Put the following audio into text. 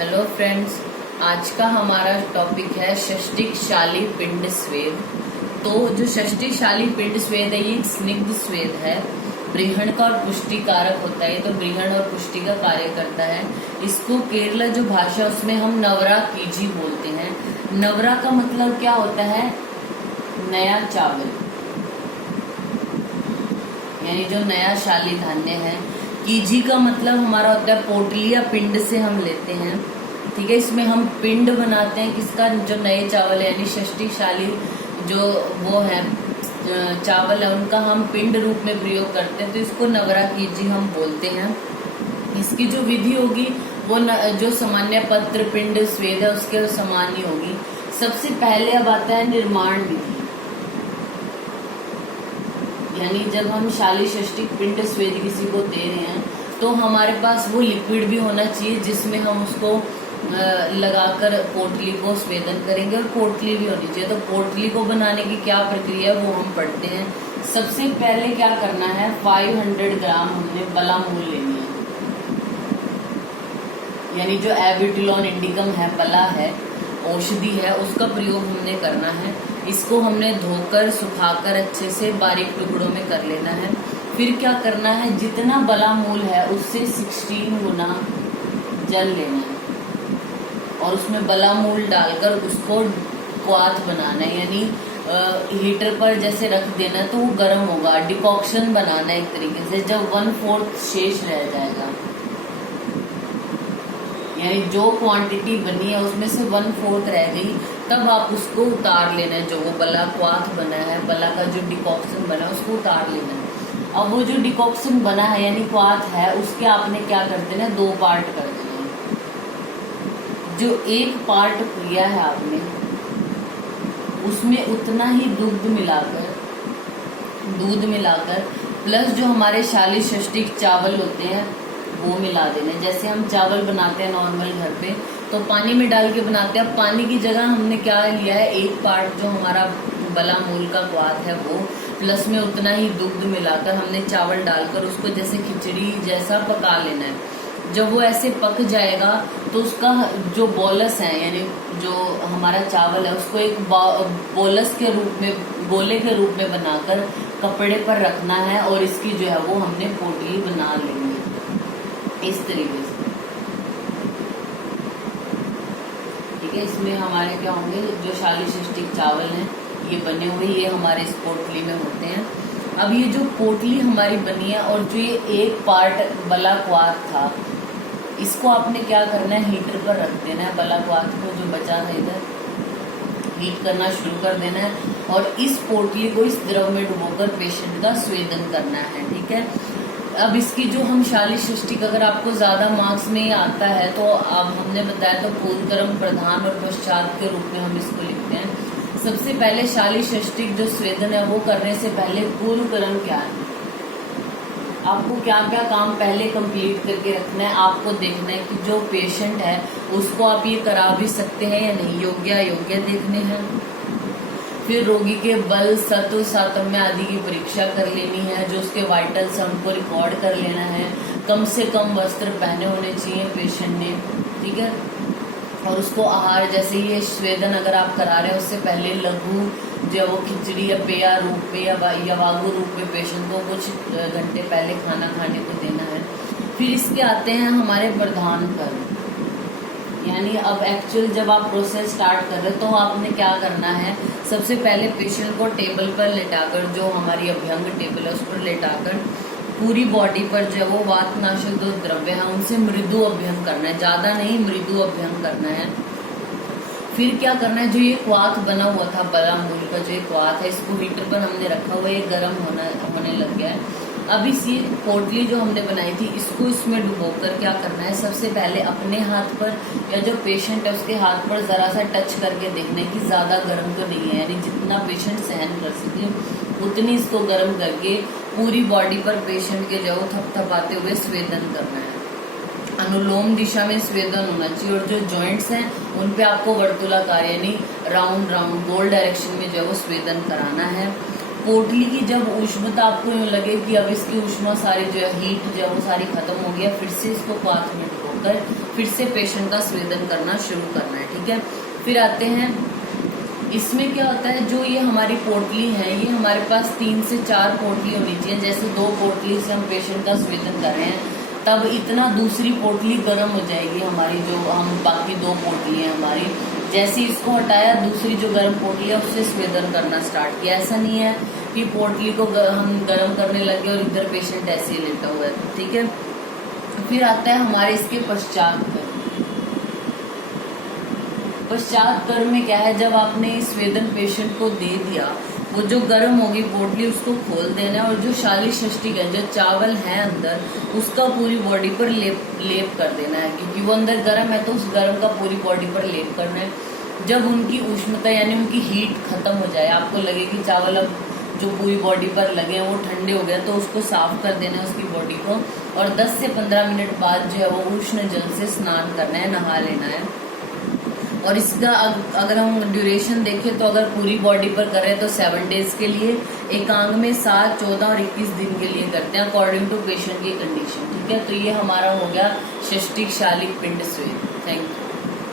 Hello friends, आज का हमारा टॉपिक है षष्टिक शाली पिंड स्वेद। तो जो षष्टिक शाली पिंड स्वेद है ये एक स्निग्ध स्वेद है, ब्रीहण का और पुष्टि कारक होता है। तो ब्रीहण और पुष्टि का कार्य करता है। इसको केरला जो भाषा उसमें हम नवरा कीजी बोलते हैं। नवरा का मतलब क्या होता है? नया चावल, यानी जो नया शाली धान्य है। कीजी का मतलब हमारा होता है पोटली या पिंड से हम लेते हैं, ठीक है। इसमें हम पिंड बनाते हैं किसका? जो नए चावल है, यानी षष्टिक शाली जो वो है चावल है, उनका हम पिंड रूप में प्रयोग करते हैं। तो इसको नवरा कीजी हम बोलते हैं। इसकी जो विधि होगी वो जो सामान्य पत्र पिंड स्वेद है उसके समान ही होगी। सबसे पहले अब आता है निर्माण विधि, यानी जब हम शाली षष्टिक पिंड स्वेद किसी को दे रहे हैं तो हमारे पास वो लिक्विड भी होना चाहिए जिसमें हम उसको लगाकर पोटली को स्वेदन करेंगे, और पोटली भी होनी चाहिए। तो पोटली को बनाने की क्या प्रक्रिया है वो हम पढ़ते हैं। सबसे पहले क्या करना है, 500 ग्राम हमने बला मूल लेनी है, यानी जो एविटिलॉन इंडिकम है, बला है, औषधि है, उसका प्रयोग हमने करना है। इसको हमने धोकर सुखाकर अच्छे से बारीक टुकड़ों में कर लेना है। फिर क्या करना है, जितना बला मूल है उससे 16 गुना जल लेना है और उसमें बला मूल डालकर उसको क्वाथ बनाना है, यानी हीटर पर जैसे रख देना तो वो गर्म होगा। डिकॉक्शन बनाना है एक तरीके से। जब 1/4 शेष रह जाएगा, यानी जो क्वांटिटी बनी है उसमें से 1/4 रह गई, तब आप उसको उतार लेना है। जो वो बला क्वाथ बना है, बला का जो डिकॉक्शन बना है उसको उतार लेना है। अब वो जो डिकॉक्शन बना है यानी क्वाथ है, उसके आपने क्या कर देना है, 2 पार्ट कर देना है। जो एक पार्ट किया है आपने उसमें उतना ही दूध मिलाकर प्लस जो हमारे शाली षष्टिक चावल होते हैं वो मिला देने। जैसे हम चावल बनाते हैं नॉर्मल घर पे तो पानी में डाल के बनाते हैं। अब पानी की जगह हमने क्या लिया है, एक पार्ट जो हमारा बला मूल का क्वाथ है वो, प्लस में उतना ही दूध मिलाकर हमने चावल डालकर उसको जैसे खिचड़ी जैसा पका लेना है। जब वो ऐसे पक जाएगा तो उसका जो बोलस है, यानी जो हमारा चावल है, उसको एक बोलस के रूप में, गोले के रूप में बनाकर कपड़े पर रखना है और इसकी जो है वो हमने पोटली बना लेंगे इस तरीके से, ठीक है। इसमें हमारे क्या होंगे, जो शाली षष्टिक चावल हैं ये बने हुए, ये हमारे इस पोटली में होते हैं। अब ये जो पोटली हमारी बनी है और जो ये एक पार्ट बला क्वाथ था, इसको आपने क्या करना है, हीटर पर रख देना है। बला क्वाथ को जो बचा था इधर हीट करना शुरू कर देना है और इस पोटली को इस द्रव में डुबोकर पेशेंट का स्वेदन करना है, ठीक है। अब इसकी जो हम शाली षष्टिक, अगर आपको ज्यादा मार्क्स में आता है तो अब हमने बताया तो पूर्व क्रम, प्रधान और पश्चात के रूप में हम इसको लिखते हैं। सबसे पहले शाली षष्टिक जो स्वेदन है वो करने से पहले पूर्व क्रम क्या है, आपको क्या क्या काम पहले कंप्लीट करके रखना है। आपको देखना है कि जो पेशेंट है उसको आप ये करा भी सकते हैं या नहीं, योग्य अयोग्य देखने हैं। फिर रोगी के बल, सत्व, सातम्य आदि की परीक्षा कर लेनी है। जो उसके वाइटल्स है उनको रिकॉर्ड कर लेना है। कम से कम वस्त्र पहने होने चाहिए पेशेंट ने, ठीक है। और उसको आहार, जैसे ये स्वेदन अगर आप करा रहे हैं उससे पहले लघु जो वो खिचड़ी या पेया रूप में या वागु रूप में पेशेंट को कुछ घंटे पहले खाना खाने को देना है। फिर इसके आते हैं हमारे प्रधान कर्म, यानी अब एक्चुअल जब आप प्रोसेस स्टार्ट कर रहे हो तो आपने क्या करना है, सबसे पहले पेशेंट को टेबल पर लेटाकर, जो हमारी अभ्यंग टेबल है उस पर लेटाकर पूरी बॉडी पर जो वो वातनाशक जो द्रव्य है उनसे मृदु अभ्यंग करना है, ज्यादा नहीं, मृदु अभ्यंग करना है। फिर क्या करना है, जो ये क्वाथ बना हुआ था बला मूल का, जो ये क्वाथ है इसको हीटर पर हमने रखा हुआ है, ये गर्म होने लग गया है। अब इसी पोटली जो हमने बनाई थी इसको इसमें डुबोकर क्या करना है, सबसे पहले अपने हाथ पर या जो पेशेंट है उसके हाथ पर जरा सा टच करके देखना है कि ज्यादा गर्म तो नहीं है, यानी जितना पेशेंट सहन कर सके उतनी इसको गर्म करके पूरी बॉडी पर पेशेंट के जो थपथपाते हुए स्वेदन करना है। अनुलोम दिशा में स्वेदन होना चाहिए और जो जॉइंट्स हैं उन पे आपको वर्तुलाकार यानी राउंड गोल डायरेक्शन में जो वो स्वेदन कराना है। पोटली की जब ऊष्मता आपको यूँ लगे कि अब इसकी ऊष्मा सारी जो है हीट जो है वो सारी खत्म हो गया, फिर से इसको क्वाथ में डुबो कर फिर से पेशेंट का स्वेदन करना शुरू करना है। ठीक है, फिर आते हैं इसमें क्या होता है, जो ये हमारी पोटली है ये हमारे पास 3 से 4 पोटली होनी चाहिए। जैसे 2 पोटली से हम पेशेंट का स्वेदन कर रहे हैं, तब इतना दूसरी पोटली गर्म हो जाएगी हमारी, जो हम बाकी 2 पोटली है हमारी, जैसे इसको हटाया दूसरी जो गर्म पोटली है उससे स्वेदन करना स्टार्ट किया। ऐसा नहीं है कि पोटली को हम गर्म करने लगे और इधर पेशेंट ऐसे ही लेटा हुआ है। ठीक है, फिर आता है हमारे इसके पश्चात कर्म में क्या है, जब आपने स्वेदन पेशेंट को दे दिया, वो जो गर्म होगी पोटली उसको खोल देना है और जो शालीशिष्टिक है, जो चावल है अंदर, उसका पूरी बॉडी पर लेप कर देना है, क्योंकि वो अंदर गर्म है तो उस गर्म का पूरी बॉडी पर लेप करना है। जब उनकी उष्णता यानी उनकी हीट खत्म हो जाए, आपको लगे कि चावल अब जो पूरी बॉडी पर लगे हैं वो ठंडे हो गए, तो उसको साफ कर देना है उसकी बॉडी को, और 10 से 15 मिनट बाद जो है वो उष्ण जल से स्नान करना है, नहा लेना है। और इसका अगर हम ड्यूरेशन देखें तो अगर पूरी बॉडी पर कर रहे हैं तो 7 डेज के लिए, एकांग में 7, 14 और 21 दिन के लिए करते हैं अकॉर्डिंग टू पेशेंट की कंडीशन। ठीक है, तो ये हमारा हो गया षष्टिक शालिक पिंड स्वेद। Thank you.